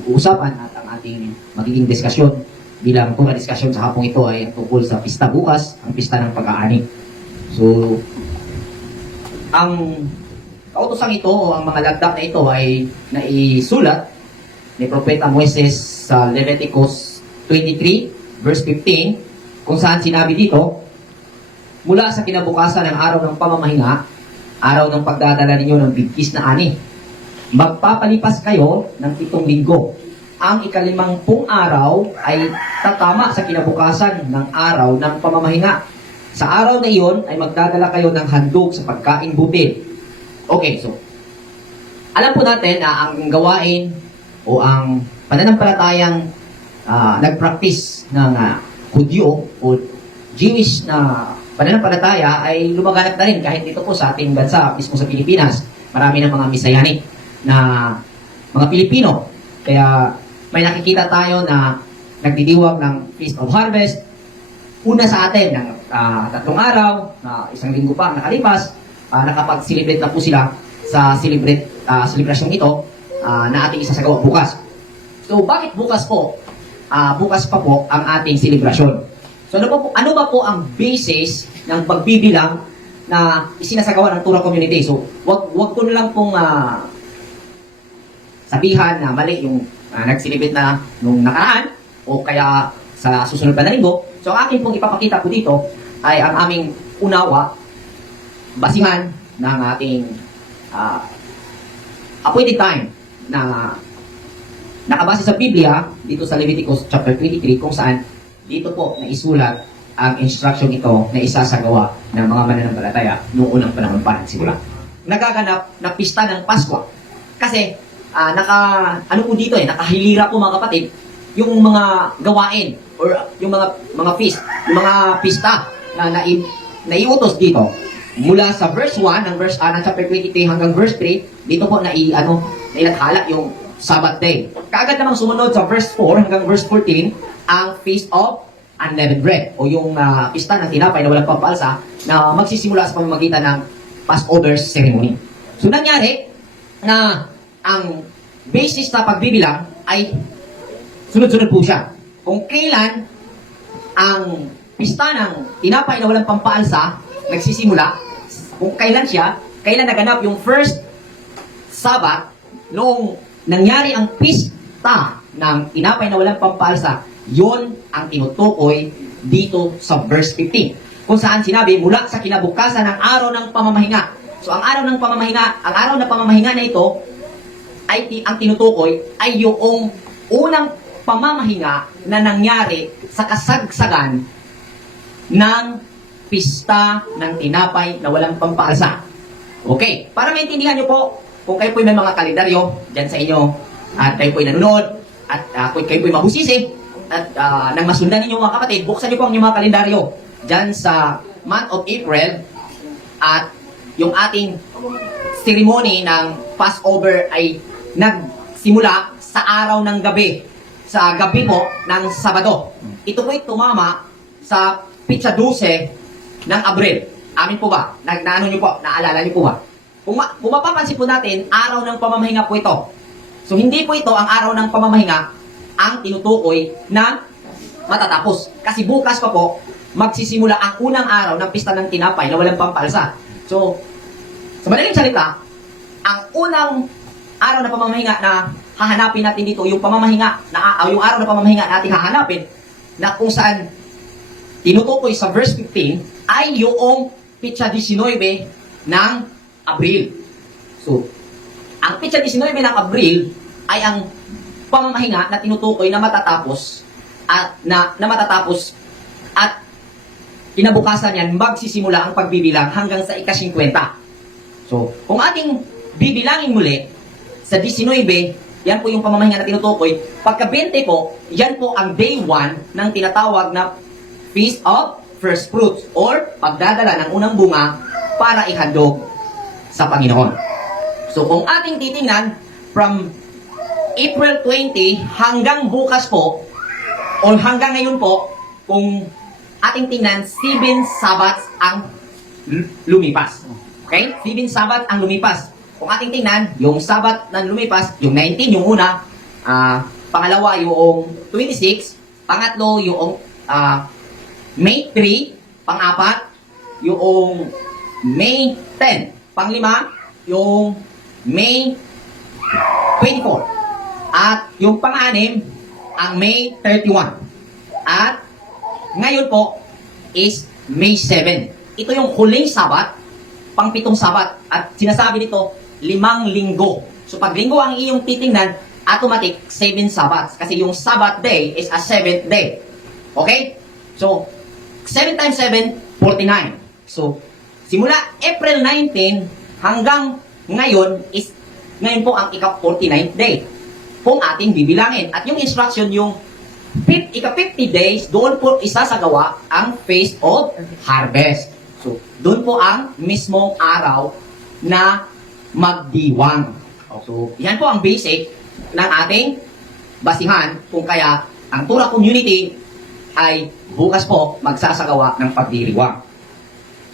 pag-uusapan at ang ating magiging diskusyon bilang tunga diskusyon sa hapong ito ay tungkol sa pista bukas, ang pista ng pag-aani. So, ang kautosang ito o ang mga lagda na ito ay naisulat ni Propeta Moises sa Leviticus 23 verse 15 kung saan sinabi dito, mula sa kinabukasan ng araw ng pamamahinga, araw ng pagdadala ninyo ng bigkis na ani, magpapalipas kayo ng 7 linggo. Ang ika-50 araw ay tatama sa kinabukasan ng araw ng pamamahinga. Sa araw na iyon ay magdadala kayo ng handog sa pagkaing butil. Okay, so alam po natin na ang gawain o ang pananampalatayang nag-practice ng Hudyo o Jewish na pananampalataya ay lumaganap na rin kahit dito po sa ating bansa, mismo sa Pilipinas. Marami ng mga Messianic na mga Pilipino. Kaya may nakikita tayo na nagdidiwag ng Feast of Harvest. Una sa atin ng 3 araw, na 1 linggo pa nakalipas, nakapag-celebrate na po sila sa celebrasyon ito na ating isasagawa bukas. So, bakit bukas po? Bukas pa po ang ating celebrasyon. So, ano ba po ang basis ng pagbibilang na isinasagawa ng Torah Community? So, wag ko na lang pong sabihan na mali yung nag-celebrate na nung nakaraan o kaya sa susunod pa na linggo. So, ang akin pong ipapakita po dito ay ang aming unawa, basihan ng ating appointed time na nakabase sa Biblia dito sa Leviticus chapter 23 kung saan dito po naisulat ang instruction ito na isasagawa ng mga mananampalataya noong unang panahon pa nagsimula. Nagaganap na pista ng Pasko. Kasi ano po dito nakahilira po mga kapatid yung mga gawain or yung mga feast, yung mga pista na naiutos dito. Mula sa verse 1 ng chapter 23 hanggang verse 3, dito po nailathala yung Sabbath day. Kaagad namang sumunod sa verse 4 hanggang verse 14 ang Feast of Unleavened Bread o yung pista ng tinapay na walang pampalsa na magsisimula sa pamamagitan ng Passover ceremony. So nangyari na ang basis na pagbibilang ay sunod-sunod po siya. Kung kailan ang pista ng tinapay na walang pampaalsa nagsisimula, kung kailan naganap yung first Sabbath, noong nangyari ang pista ng tinapay na walang pampaalsa, yon ang tinutukoy dito sa verse 15. Kung saan sinabi, mula sa kinabukasan ng araw ng pamamahinga. So ang araw ng pamamahinga na ito, ay ang tinutukoy ay yung unang pamamahinga na nangyari sa kasagsagan ng pista ng tinapay na walang pampaalsa. Okay, para maintindihan nyo po, kung kayo po may mga kalendaryo dyan sa inyo, at kayo po nanonood, at kung kayo po mabusisi, at nang masundan ninyo mga kapatid, buksan nyo po ang inyong mga kalendaryo dyan sa month of April, at yung ating ceremony ng Passover ay nagsimula sa araw ng gabi, sa gabi po ng Sabado. Ito po'y tumama sa Pitsa 12 ng Abril. Amin po ba? Naalala niyo po ba? Kung mapapansin po natin, araw ng pamamahinga po ito. So hindi po ito ang araw ng pamamahinga ang tinutukoy na matatapos. Kasi bukas pa po, magsisimula ang unang araw ng pista ng tinapay na walang pampalsa. So, sa madaling salita, ang unang araw na pamamahinga na hahanapin natin dito, yung araw na pamamahinga natin hahanapin, na kung saan tinutukoy sa verse 15, ay yung Pitsa 19 ng Abril. So, ang Pitsa 19 ng Abril ay ang pamamahinga na tinutukoy na matatapos at kinabukasan yan magsisimula ang pagbibilang hanggang sa ika-50. So, kung ating bibilangin muli sa 19, yan po yung pamamahinga na tinutukoy. Pagka 20 po, yan po ang day 1 ng tinatawag na Feast of First Fruits or pagdadala ng unang bunga para ihandog sa Panginoon. So kung ating titingnan from April 20 hanggang bukas po o hanggang ngayon po, kung ating tingnan, 7 Sabbaths ang lumipas. Okay? 7 Sabbath ang lumipas. Kung ating tingnan, yung Sabbath na lumipas, yung 19, yung una, Pangalawa, yung 26. Pangatlo, yung May 3. Pang-apat, yung May 10. Panglima, yung May 24. At yung pang-anim, ang May 31. At ngayon po is May 7. Ito yung huling Sabat, pang-pitong Sabat. At sinasabi nito, 5 linggo. So pag linggo ang iyong titingnan, automatic 7 Sabbats. Kasi yung Sabbath day is a 7th day. Okay? So, 7 times 7, 49. So, simula April 19 hanggang ngayon is, ngayon po ang ika-49th day kung ating bibilangin. At yung instruction, yung ika-50 days, doon po isasagawa ang Feast of Harvest. So, doon po ang mismong araw na magdiwang. So, yan po ang basic ng ating basihan kung kaya ang Tura Community ay bukas po magsasagawa ng pagdiriwang.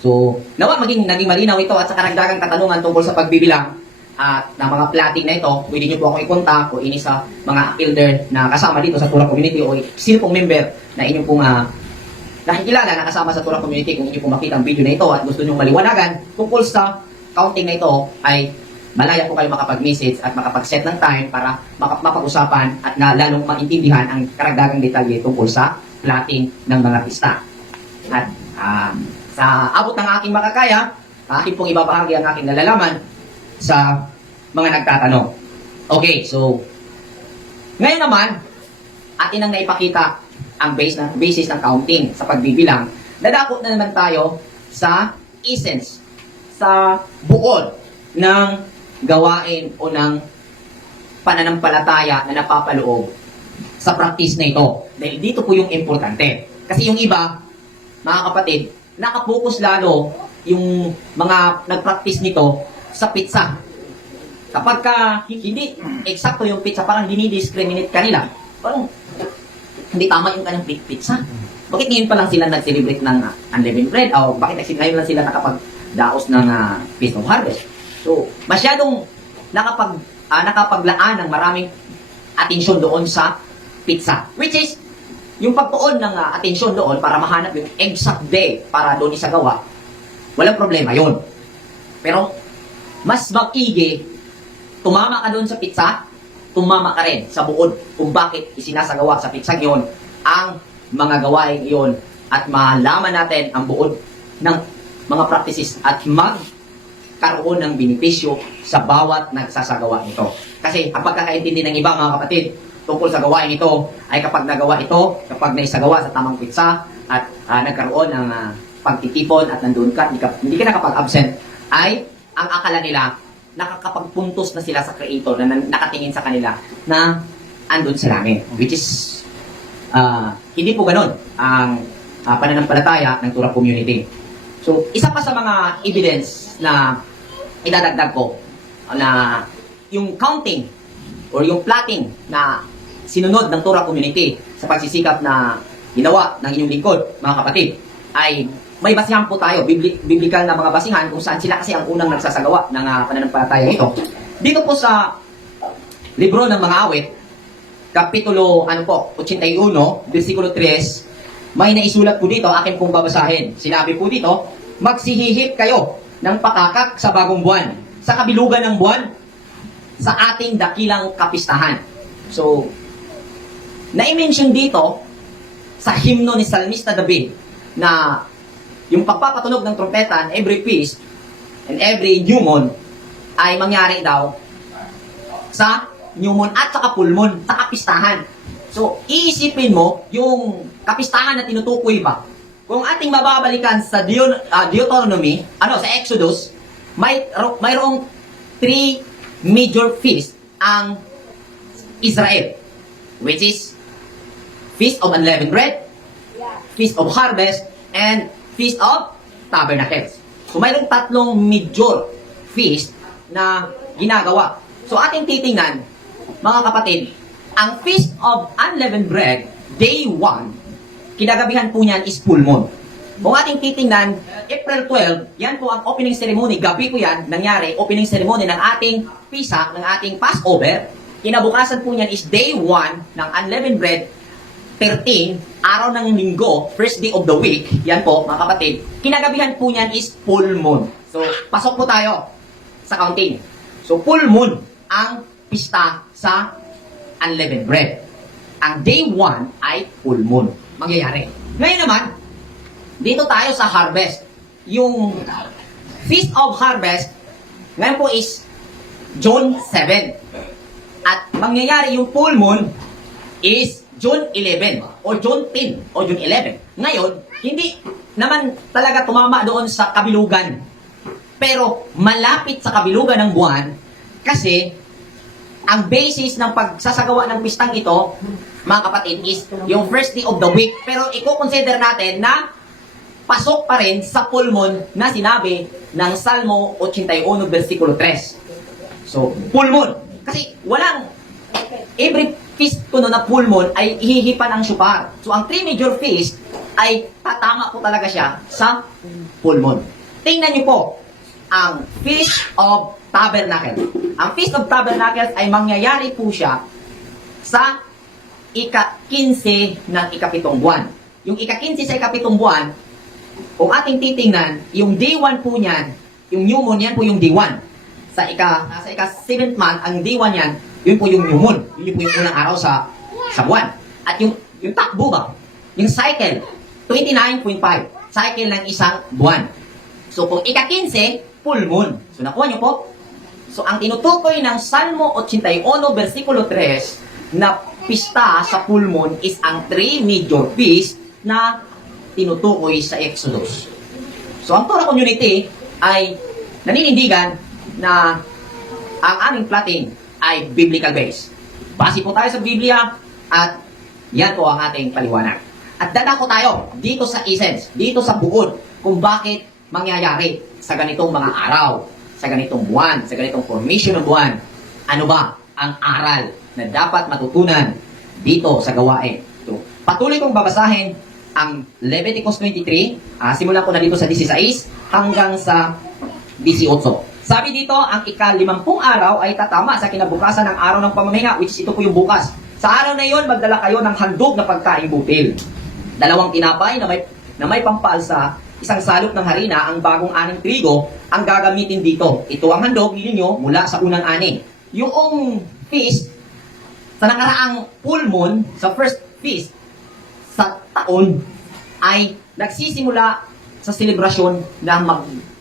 So, nawa naging malinaw ito at sa karagdagang katanungan tungkol sa pagbibilang at ng mga plotting na ito, pwede niyo po ako i-contact o ini sa mga elder na kasama dito sa Tura Community o sino pong member na inyong pong nakikilala na kasama sa Tura Community. Kung inyo pong makita ang video na ito at gusto nyo maliwanagan tungkol sa counting na ito, ay malaya po kayo makapag-message at makapag-set ng time para mapag-usapan at na lalong maintindihan ang karagdagang detalye tungkol sa plotting ng mga pista. At sa abot ng aking makakaya, akin pong ibabahagi ang aking nalalaman sa mga nagtatanong. Okay, so ngayon naman, atin ang naipakita ang basis ng counting sa pagbibilang. Dadako na naman tayo sa essence, sa buod ng gawain o ng pananampalataya na napapaloob sa practice na ito. Dahil dito po yung importante. Kasi yung iba, mga kapatid, nakapokus lalo yung mga nag-practice nito sa pizza. Kapag hindi eksakto yung pizza, parang dinidiscriminate kanila. Parang hindi tama yung kanyang pizza. Bakit ngayon pa lang sila nag-celebrate ng unleavened bread? O bakit ngayon lang sila nakapagdaos ng Feast of Harvest? So, masyadong nakapaglaan ng maraming atensyon doon sa pizza. Which is, yung pagtuon ng atensyon doon para mahanap yung exact day para doon isagawa, walang problema yun. Pero, mas maigi, tumama ka doon sa pizza, tumama ka rin sa buod kung bakit isinasagawa sa pizza yun ang mga gawain yun at malaman natin ang buod ng mga practices at magkaroon ng benepisyo sa bawat nagsasagawa nito. Kasi ang pagkakaintindi ng iba mga kapatid tungkol sa gawain ito ay kapag nagawa ito, kapag naisagawa sa tamang pizza at nagkaroon ng pagtitipon at nandun ka, hindi ka nakapag-absent, ay ang akala nila nakakapagpuntos na sila sa Creator na nakatingin sa kanila na andun sa langit. Which is, hindi po ganun ang pananampalataya ng Tura Community. So, isa pa sa mga evidence na idadagdag ko na yung counting or yung plotting na sinunod ng Tura Community sa pagsisikap na ginawa ng inyong lingkod, mga kapatid, ay may basihan po tayo, biblical na mga basihan kung saan sila kasi ang unang nagsasagawa ng pananampalataya ito. Dito po sa libro ng mga awit, kapitulo 81, versikulo 3, may naisulat po dito, akin pong babasahin. Sinabi po dito, magsihihip kayo ng pakakak sa bagong buwan, sa kabilugan ng buwan, sa ating dakilang kapistahan. So, na-mention dito sa himno ni Salmista David na yung pagpapatunog ng trompeta every feast and every new moon ay mangyari daw sa new moon at saka full moon, sa kapistahan. So, iisipin mo yung kapistahan na tinutukoy ba? Kung ating mababalikan sa Deuteronomy, sa Exodus, mayroong 3 major feast ang Israel, which is Feast of Unleavened Bread, Feast of Harvest, and Feast of Tabernacles. So, mayroong 3 major feast na ginagawa. So, ating titingnan, mga kapatid, ang Feast of Unleavened Bread, Day 1, kinagabihan po niyan is full moon. Kung ating titingnan, April 12, yan po ang opening ceremony. Gabi po yan, nangyari, opening ceremony ng ating Pisa, ng ating Passover. kinabukasan po niyan is day 1 ng unleavened bread, 13, araw ng linggo, first day of the week, yan po mga kapatid, kinagabihan po niyan is full moon. So, pasok po tayo sa counting. So, full moon ang pista sa unleavened bread. Ang day 1 ay full moon. Mangyayari. Ngayon naman, dito tayo sa harvest. Yung Feast of Harvest, ngayon po is June 7. At mangyayari yung full moon is June 11 o June 10 o June 11. Ngayon, hindi naman talaga tumama doon sa kabilugan. Pero malapit sa kabilugan ng buwan kasi ang basis ng pagsasagawa ng pistang ito, mga kapatid, is yung first day of the week. Pero i-consider natin na pasok pa rin sa full moon na sinabi ng Salmo 81 versikulo 3. So, full moon. Kasi walang every feast ko no na full moon ay hihipan ang syupar. So, ang 3 major feast ay tatama po talaga siya sa full moon. Tingnan niyo po ang Feast of Tabernacle. Ang Feast of Tabernacles ay mangyayari po siya sa ika-15 ng ikapitong buwan. Yung ika-15 sa ikapitong buwan, kung ating titingnan, yung day 1 po niyan, yung new moon yan po yung day 1. Sa ika-7th month, ang day 1 yan, yun po yung new moon. Yun po yung unang araw sa buwan. At yung takbo ba? Yung cycle, 29.5. Cycle ng isang buwan. So, kung ika-15, full moon. So, nakuha nyo po? So, ang tinutukoy ng Salmo 81, versikulo 3, na pista sa full moon is ang 3 major feast na tinutukoy sa Exodus. So, ang Torah community ay naninindigan na ang aming plotting ay biblical based. Base po tayo sa Biblia at yan po ang ating paliwanag. At dadako tayo dito sa essence, dito sa bukod kung bakit mangyayari sa ganitong mga araw, sa ganitong buwan, sa ganitong formation ng buwan. Ano ba ang aral na dapat matutunan dito sa gawain? So, patuloy kong babasahin ang Leviticus 23, simulan ko na dito sa 16 hanggang sa 18. Sabi dito, ang ika-50 araw ay tatama sa kinabukasan ng araw ng pamamahinga, which is ito po yung bukas. Sa araw na iyon, magdala kayo ng handog na pagkaing butil. 2 tinapay na may pampalsa, isang salop ng harina, ang bagong aning trigo, ang gagamitin dito. Ito ang handog ninyo mula sa unang ani. Yung feast, sa nakaraang full moon, sa first feast, sa taon, ay nagsisimula sa selebrasyon na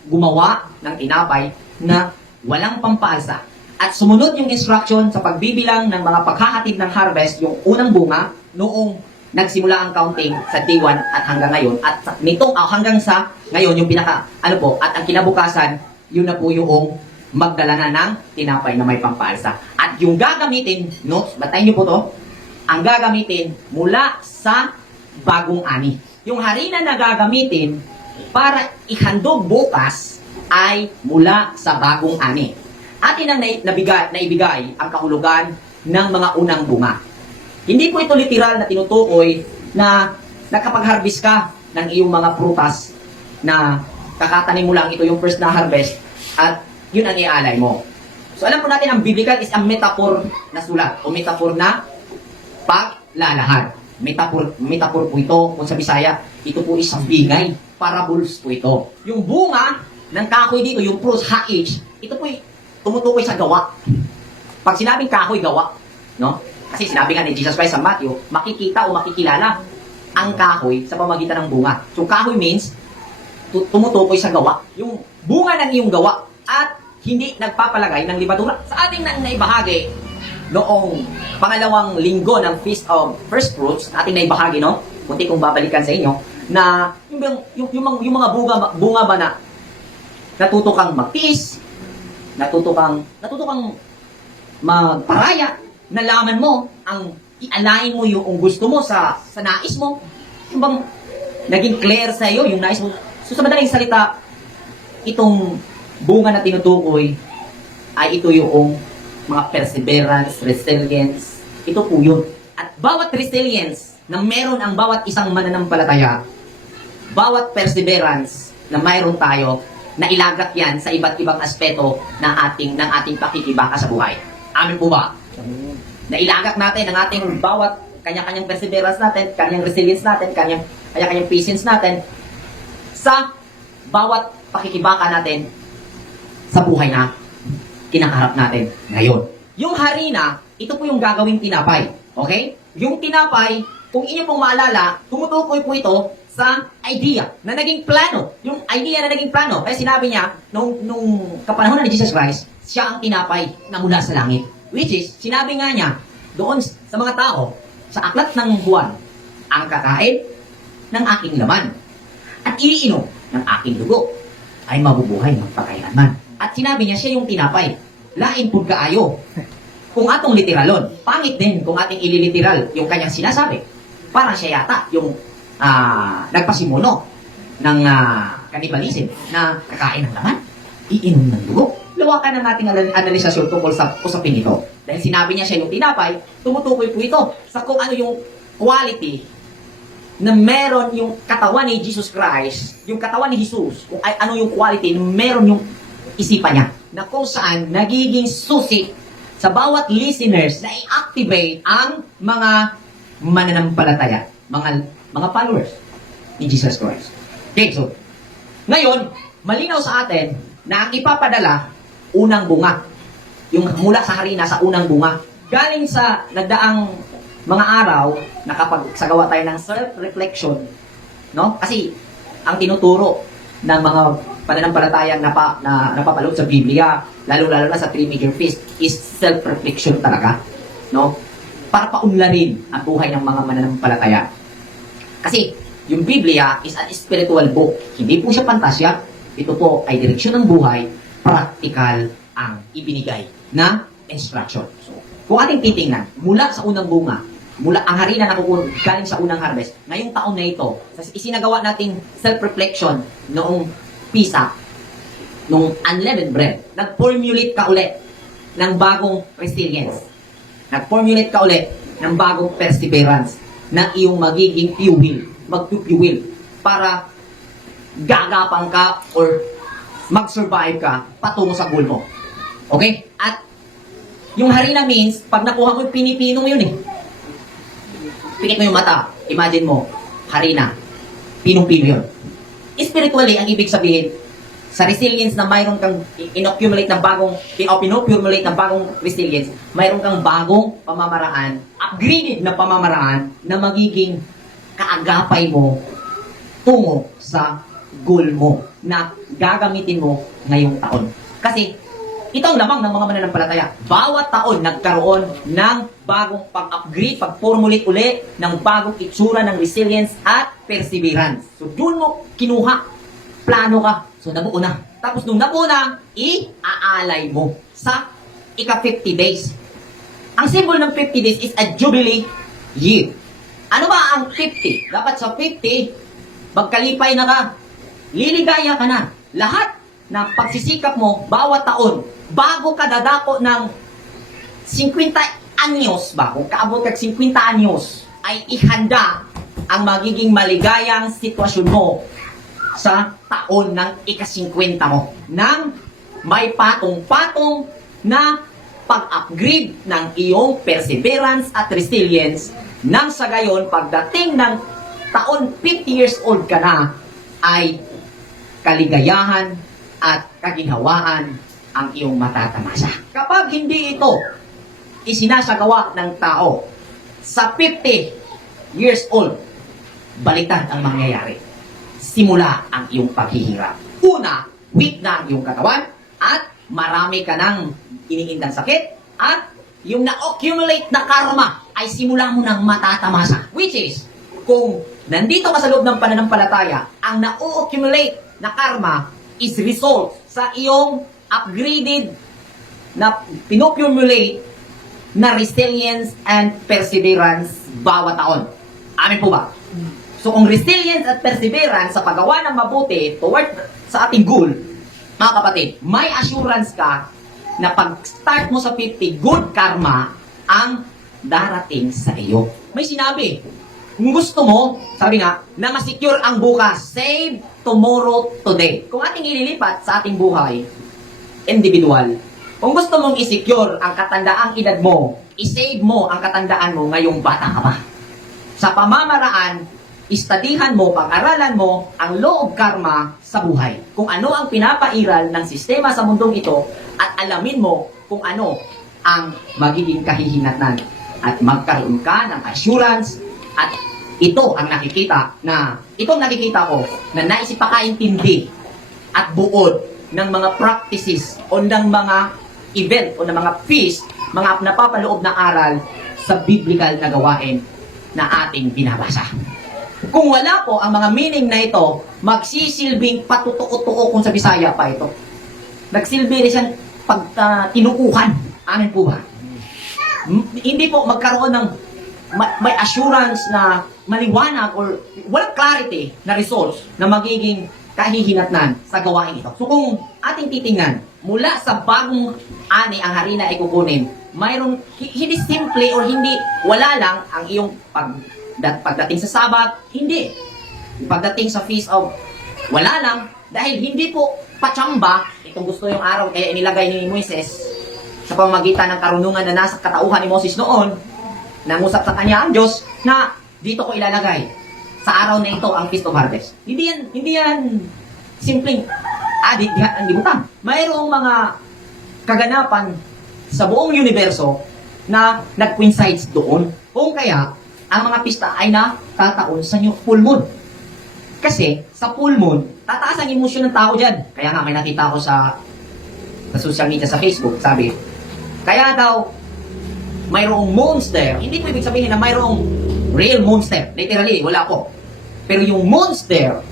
gumawa ng tinapay na walang pampalsa. At sumunod yung instruction sa pagbibilang ng mga paghahatid ng harvest, yung unang bunga, noong nagsimula ang counting sa day 1 at hanggang ngayon. At nitong hanggang sa ngayon, yung at ang kinabukasan, yun na po yung magdala na ng tinapay na may pampalsa. At yung gagamitin, notes, batayin niyo po to, ang gagamitin mula sa bagong ani. Yung harina na gagamitin para ihandog bukas ay mula sa bagong ani. Atin ang naibigay ang kahulugan ng mga unang bunga. Hindi po ito literal na tinutukoy na nakapag-harvest ka ng iyong mga prutas na kakatanim mo lang, ito yung first na harvest at yun ang iaalay mo. So alam po natin ang biblical is ang metaphor na sulat o metaphor na paglalahad. Metaphor po ito kung sa Bisaya, ito po isang bigay, parables po ito. Yung bunga ng kahoy dito, yung fruits, haich, ito po tumutukoy sa gawa. Pag sinabing kahoy, gawa, no? Kasi sinabi nga ni Jesus Christ sa Matthew, makikita o makikilala ang kahoy sa pamagitan ng bunga. So kahoy means tumutukoy sa gawa. Yung bunga ng iyong gawa at hindi nagpapalagay ng libadura. Sa ating naibahagi noong pangalawang linggo ng Feast of First Fruits, ating naibahagi, no? Kunti kong babalikan sa inyo, na yung mga bunga ba na natuto kang magtiis, natuto kang magparaya, nalaman mo ang ialain mo yung gusto mo sa nais mo, yung bang naging clear sa iyo yung nais mo. So sa madaling salita, itong bunga na tinutukoy ay ito yung mga perseverance, resilience, ito po yun. At bawat resilience na meron ang bawat isang mananampalataya, bawat perseverance na mayroon tayo, na ilagak yan sa iba't ibang aspeto ng ating pakikibaka sa buhay. Amin po ba? Nailagak natin ang ating bawat kanya-kanyang perseverance natin, kanyang resilience natin, kanya-kanyang patience natin sa bawat pakikibaka natin sa buhay na kinakaharap natin ngayon. Yung harina, ito po yung gagawing tinapay. Okay? Yung tinapay, kung inyo pong maalala, tumutukoy po ito sa idea na naging plano. Yung idea na naging plano. Kaya sinabi niya, nung kapanahon ni Jesus Christ, siya ang tinapay na mula sa langit. Which is, sinabi nga niya, doon sa mga tao, sa aklat ng Juan, ang kakain ng aking laman at iinom ng aking dugo ay mabubuhay magpakailanman. At sinabi niya, siya yung tinapay. Lain pud kaayo. Kung atong literalon, pangit din kung ating ililiteral yung kanyang sinasabi. Parang siya yata yung nagpasimuno ng cannibalism na kakain ng laman, iinom ng dugo. Lawakan ng ating analisasyon tungkol sa usapin ito. Dahil sinabi niya siya yung tinapay, tumutukoy po ito sa kung ano yung quality na meron yung katawan ni Jesus Christ, yung katawan ni Jesus, kung ay, ano yung quality na meron yung isipan niya, na kung saan nagiging susi sa bawat listeners na i-activate ang mga mananampalataya, mga followers ni Jesus Christ. Okay, so, ngayon, malinaw sa atin na ang ipapadala, unang bunga. Yung mula sa harina sa unang bunga. Galing sa nagdaang mga araw na kapag sagawa tayo ng self-reflection, no? Kasi ang tinuturo ng mga pananampalatayang napapaloob sa Biblia, lalo-lalo na sa three major feasts, is self-reflection talaga, no? Para paunlarin ang buhay ng mga mananampalataya. Kasi yung Biblia is an spiritual book. Hindi po siya pantasya. Ito po ay direksyon ng buhay, practical ang ibinigay na instruction. So, kung ating titingnan, mula sa unang bunga, mula ang harina na galing sa unang harvest, ngayong taon na ito, isinagawa nating self-reflection noong Pisa, noong unleavened bread, nag-formulate ka ulit ng bagong resilience. Nag-formulate ka ulit ng bagong perseverance na iyong magiging mag-fuel para gagapang ka or mag-survive ka patungo sa goal mo. Okay? At yung harina means, pag nakuha mo, pinipino mo yun eh. Pikit mo yung mata. Imagine mo, harina. Pinong-pino yun. Spiritually, ang ibig sabihin, sa resilience na mayroon kang inoccumulate ng bagong, pinopumulate ng bagong resilience, mayroon kang bagong pamamaraan, upgraded na pamamaraan na magiging kaagapay mo tungo sa goal mo na gagamitin mo ngayong taon. Kasi ito ang lamang ng mga mananampalataya. Bawat taon nagkaroon ng bagong pag-upgrade, pag-formulate uli ng bagong itsura ng resilience at perseverance. So doon mo kinuha, plano ka. So nabuo na. Tapos nung nabuo na, i-aalay mo sa ika-50 days. Ang symbol ng 50 days is a jubilee year. Ano ba ang 50? Dapat sa 50, magkalipay na ka. Liligaya ka na. Lahat na pagsisikap mo, bawat taon, bago ka dadako ng 50 anyos ba, kung kaabot ka 50 anyos, ay ihanda ang magiging maligayang sitwasyon mo sa taon ng ika-50 mo. Nang may patong-patong na pag-upgrade ng iyong perseverance at resilience, nang sa gayon, pagdating ng taon 50 years old ka na, ay kaligayahan at kaginhawaan ang iyong matatamasa. Kapag hindi ito isinasagawa ng tao sa 50 years old, baliktad ang mangyayari. Simula ang iyong paghihirap. Una, weak na ang iyong katawan at marami ka ng iniindang sakit at yung na-accumulate na karma ay simula mo ng matatamasa. Which is, kung nandito ka sa loob ng pananampalataya, ang na-accumulate na karma is result sa iyong upgraded na pinocumulate na resilience and perseverance bawat taon. Amin po ba? So kung resilience at perseverance sa paggawa ng mabuti toward sa ating goal, mga kapatid, may assurance ka na pag-start mo sa 50, good karma ang darating sa iyo. May sinabi, kung gusto mo, sabi nga, na ma-secure ang bukas, save tomorrow today. Kung ating ililipat sa ating buhay, individual, Kung gusto mong i-secure ang katandaang edad mo, i-save mo ang katandaan mo ngayong bata ka pa. Sa pamamaraan, istadihan mo, pag-aralan mo ang law of karma sa buhay. Kung ano ang pinapairal ng sistema sa mundong ito at alamin mo kung ano ang magiging kahihinatnan at magkaroon ka ng assurance at ito ang nakikita ko na naisipakaintindi at buod ng mga practices o ng mga event o ng mga feast, mga napapaloob na aral sa biblical na gawain na ating binabasa. Kung wala po ang mga meaning na ito, magsisilbing patutuo-tuo kung sa Bisaya pa ito. Nagsilbi rin siyang tinukuhan. Amin po ba? Hindi po magkaroon ng may assurance na maliwanag or walang clarity na results na magiging kahihinatnan sa gawain ito. So kung ating titingnan, mula sa bagong ani ang harina ay kukunin, mayroong hindi simple or hindi wala lang ang iyong pagdating sa Sabat, hindi. Pagdating sa Feast of wala lang dahil hindi po patsamba itong gusto yung araw kaya inilagay ni Moises sa pamamagitan ng karunungan na nasa katauhan ni Moses noon, nangusap sa kanya ang Diyos na dito ko ilalagay sa araw na ito ang Feast of Harvest. Hindi yan simpleng di butang. Mayroong mga kaganapan sa buong universo na nag-coincides doon. Kung kaya, ang mga pista ay natataon sa full moon. Kasi, sa full moon, tataas ang emosyon ng tao dyan. Kaya nga, may nakita ko sa social media, sa Facebook, sabi, kaya daw, mayroong monster, hindi ko ibig sabihin na mayroong real monster. Literally, wala po. Pero yung monster,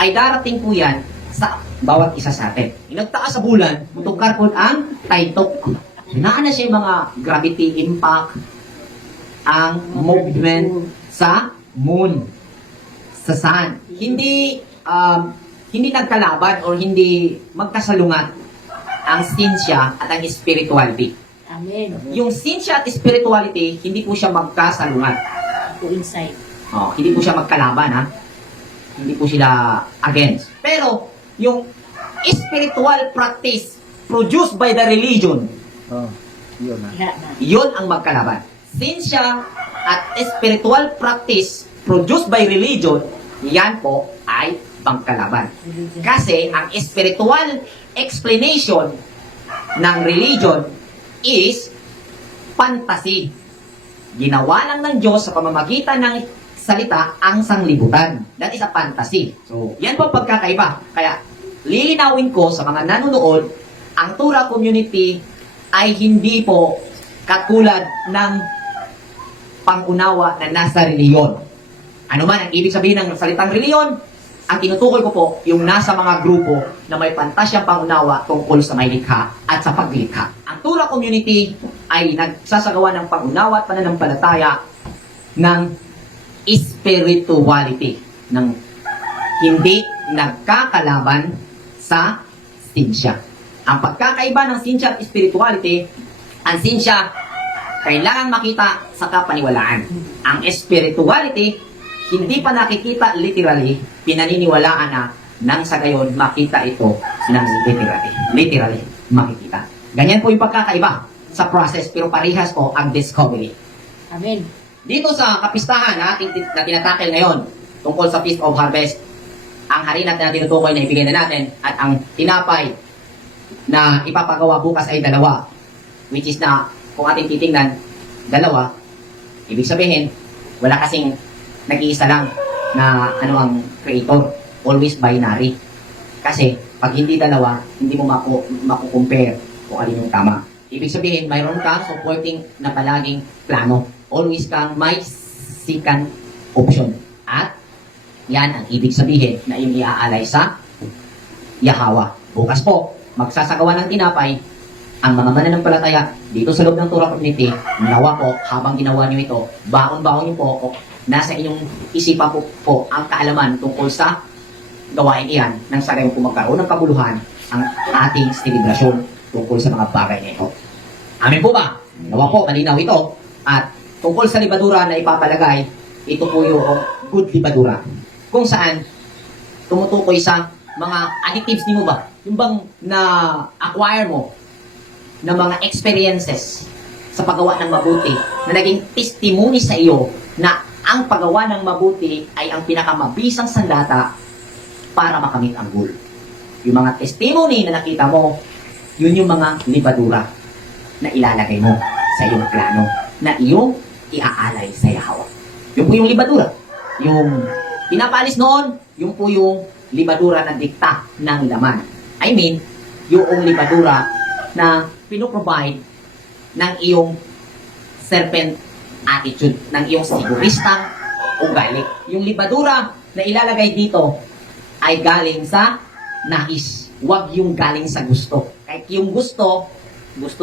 ay darating po yan sa bawat isa sa atin. Nagtaas sa bulan, mutukar po ang taytok. Hinaan na siya yung mga gravity impact, ang movement sa moon, sa sun. Hindi nagkalaban or hindi magkasalungat ang sinsya at ang spirituality. Amen. Yung sinsya at spirituality, hindi po siya magkasalungat. Coincide. Hindi po siya magkalaban, ha? Hindi po sila against. Pero, yung spiritual practice produced by the religion, Yun na. yun ang magkalaban. Sinsya at spiritual practice produced by religion, yan po ay magkalaban. Kasi ang spiritual explanation ng religion is fantasy. Ginawa lang ng Diyos sa pamamagitan ng salita ang sanglibutan. That is a fantasy. So, yan po pagkakaiba. Kaya, lilinawin ko sa mga nanonood, ang Tura community ay hindi po katulad ng pangunawa na nasa reliyon. Ano man ang ibig sabihin ng salitang reliyon, ang tinutukoy ko po, yung nasa mga grupo na may pantasyang pangunawa tungkol sa may likha at sa paglikha. Ang Tura community ay nagsasagawa ng pangunawa at pananampalataya ng spirituality, ng hindi nagkakalaban sa sinsya. Ang pagkakaiba ng sinsya at spirituality, ang sinsya kailangan makita sa kapaniwalaan. Ang spirituality, hindi pa nakikita literally, pinaniniwalaan na nang sa gayon makita ito ng literally makikita. Ganyan po yung pagkakaiba sa process, pero parehas po ang discovery. Amen. Dito sa kapistahan na tinatakil ngayon tungkol sa Feast of Harvest, ang harina na tinutukoy na ibigay na natin at ang tinapay na ipapagawa bukas ay dalawa, which is na kung ating titingnan, dalawa, ibig sabihin, wala kasing nag-iisa lang na ano ang creator, always binary. Kasi pag hindi dalawa, hindi mo makukumpare kung alin yung tama. Ibig sabihin, mayroon kang supporting na palaging plano. Always kang may second option. At yan ang ibig sabihin na yung iaalay sa Yahawa. Bukas po, magsasagawa ng tinapay ang mga mananampalataya dito sa loob ng Tura community. Nawa po, habang ginawa niyo ito, baon-baon niyo po, nasa inyong isipan po ang kaalaman tungkol sa gawain iyan nang sa gayon po magkaroon ng kabuluhan ang ating selebrasyon tungkol sa mga bagay na ito. Amin po ba? Nawa po, malinaw ito. At tungkol sa libadura na ipapalagay, ito po yung good libadura. Kung saan, tumutukoy sa mga additives mo ba? Yung bang na-acquire mo ng mga experiences sa paggawa ng mabuti na naging testimony sa iyo na ang paggawa ng mabuti ay ang pinakamabisang sandata para makamit ang goal. Yung mga testimony na nakita mo, yun yung mga libadura na ilalagay mo sa iyong plano na iyong iaalay sa Yahweh. Yun po yung libadura. Yung pinapaalis noon, yun po yung libadura na dikta ng laman. I mean, yung libadura na pinoprovide ng iyong serpent attitude, ng iyong siguristang ugali. Yung libadura na ilalagay dito ay galing sa nais. Huwag yung galing sa gusto. Kahit yung gusto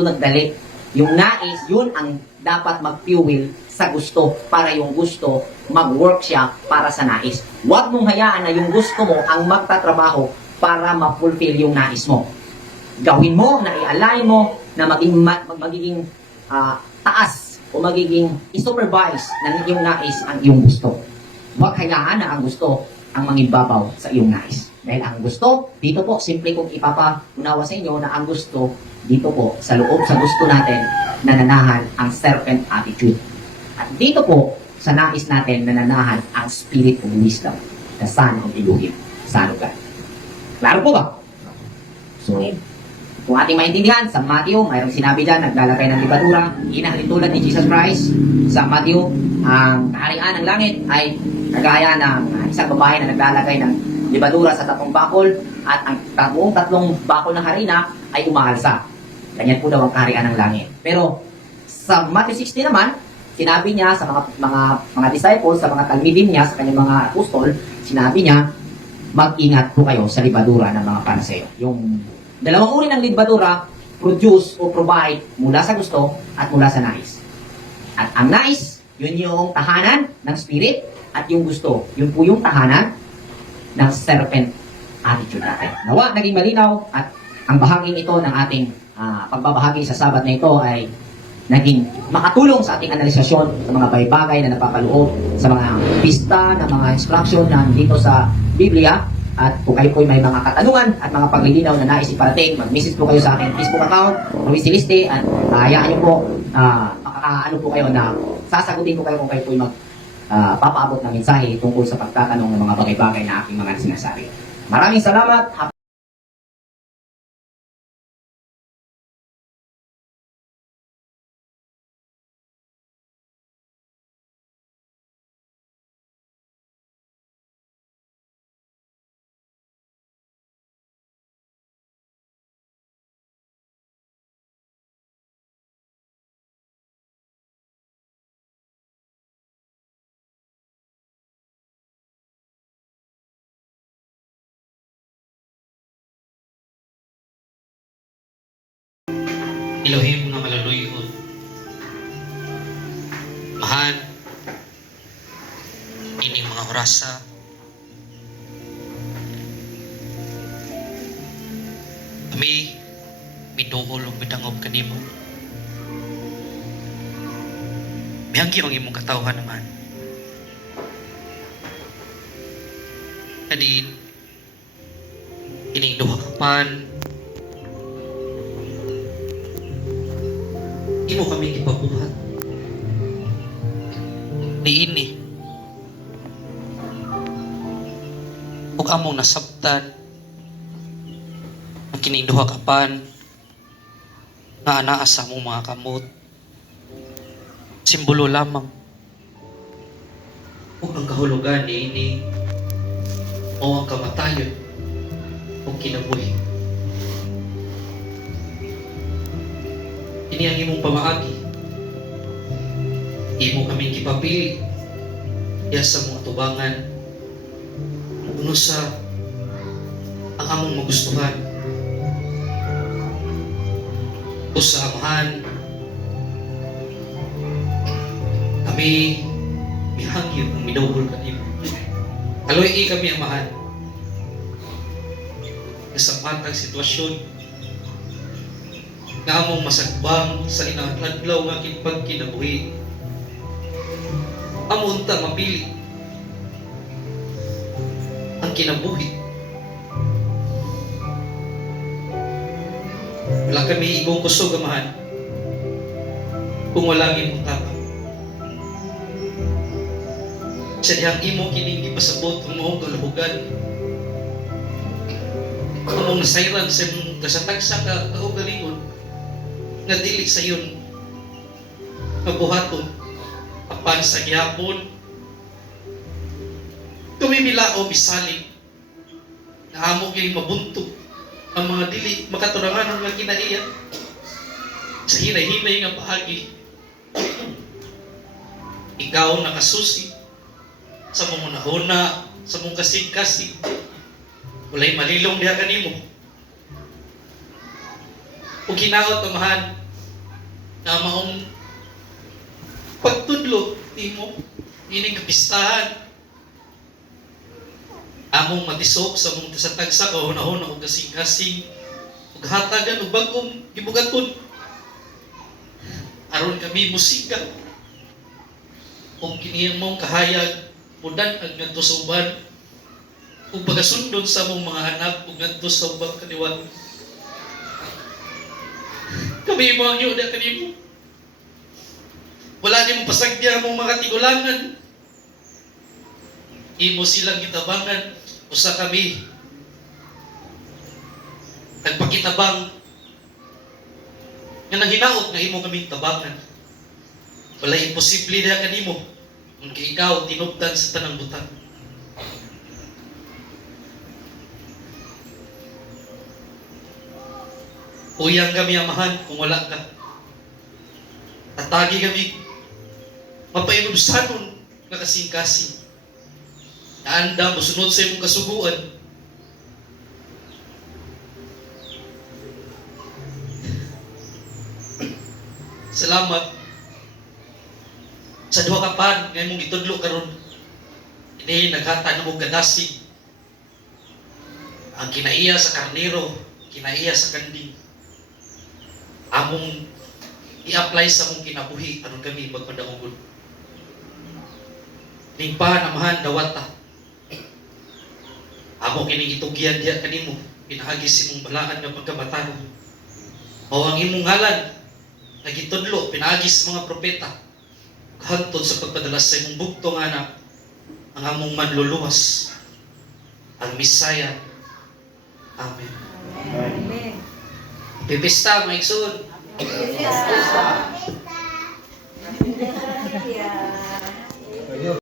nagdali. Yung nais, yun ang dapat mag-fuel sa gusto para yung gusto mag-work siya para sa nais. Huwag mong hayaan na yung gusto mo ang magtatrabaho para ma-fulfill yung nais mo. Gawin mo, na i-align mo, na magiging taas o magiging i-supervise ng iyong nais ang iyong gusto. Huwag hayaan na ang gusto ang mangibabaw sa iyong nais. Dahil ang gusto, dito po, simple kong ipapaunawa sa inyo na ang gusto, dito po, sa loob sa gusto natin, nananahan ang serpent attitude. At dito po, sa nais natin, nananahan ang spirit of wisdom, the son of Elohim, son of God. Klaro po ba? So, kung ating maintindihan, sa Matthew, mayroong sinabi dyan, naglalagay ng libadura, inahalin tulad ni Jesus Christ. Sa Matthew, ang kaharian ng langit ay kagaya ng isang babae na naglalagay ng libadura sa 3 bakol at ang buong 3 bakol ng harina ay umahalsa. Ganyan po daw ang kaharian ng langit. Pero sa Matthew 16 naman, sinabi niya sa mga disciples, sa mga talmidim niya, sa kanyang mga apostol, sinabi niya, mag-ingat po kayo sa libadura ng mga panseo. Yung dalawang uri ng libadura, produce o provide mula sa gusto at mula sa nais. At ang nais, yun yung tahanan ng spirit at yung gusto, yun po yung tahanan ng serpent attitude natin. Nawa, naging malinaw at ang bahaging ito ng ating pagbabahagi sa Sabat na ito ay naging makatulong sa ating analisasyon sa mga bagay na napapaloob sa mga pista, na mga instruction na dito sa Biblia. At kung kayo po may mga katanungan at mga paglilinaw na nais iparating, mag-message po kayo sa aking Facebook account, Ruiz Celeste, at hayaan nyo po, makakaano po kayo na sasagutin ko kayo kung kayo po papaabot ng mensahe tungkol sa pagtatanong ng mga bagay-bagay na aking mga sinasabi. Maraming salamat. Elohim nga malaluyon. Mahan, ining mga orasa, kami, miduol o midangob kanimo. Miyanggi ang imong katawhan naman. Kadin, ining duha kapan, imo kami ipabuhat. Niini. Huwag among nasabtan ang kining duha kapan nga anaa sa among mga kamot. Simbolo lamang. Huwag ang kahulugan niini o ang kamatayon o kinabuhi. Ini ang imong pamaagi. Imo kami gipapili ya sa mga tubangan uno sa ang among magustuhan o sa amahan kami mihangyo ang minawhol kanimo. Aloy kami amahan sa patang sitwasyon na among masagbang sa inadlaw nga pagkinabuhi. Among unta mapili ang kinabuhi Wala kami ibong kusog, amahan, kung walang imong tapang. Sa dihang imo kining ipasabot ang maong kaluhugan. Among nasayran sa imong kasatagsa ka kaugalingon nga dili sa iyon mabuhaton apan sa gihapon tumimilao bisalig na amo kini mabuntog ang mga dili makaturangan nga kinaiya sa hinay-hinay nga bahagi. Ikaw nakasusi sa mong munahuna, sa mong kasig-kasig. Walay malilong diha kanimo. Kung hinaot amahan na maong pagtudlo nimo ining kapistahan, among matisok sa mong kasatagsa kahuna-huna ug kasing-kasing ug hatagan ug bag-ong gibugaton aron kami musika ug kini mong kahayag pudan ang ngadto sa uban ug pagasundon sa mong mga anak ug ngadto sa ubang kaliwat. Kami mo ang yuda kanimo. Wala nimong pasagdihan mong mga tigulangan. Imo silang gitabangan. Usa kami nagpakitabang nga nanghinaot nga imo kaming tabangan. Wala imposible na kanimo kung ikaw tinubdan sa tanang butang. Uyang kami amahan kung wala ka. Tatagi kami mapainubsanon nga kasing-kasing. Naanda mo sunod sa imong kasuguan. Salamat sa duha ka pan nga imong gitudlo karon. Ini naghata na mo kadasig. Ang kinaiya sa karnero, kinaiya sa kanding. Among i-apply sa mong kinabuhi aron kami magpadaungod. Ning panamahan dawata. Amo kining itugyan diha kanimo, pinahagis imong balaan nga pagkabatano. Mao ang imong ngalan nagitudlo pinahagis sa mga propeta. Hantod sa pagpadala sa imong bugtong anak ang among manluluwas, ang Misaya. Amen. Amen. Pipista, mga igsoon. Pipista.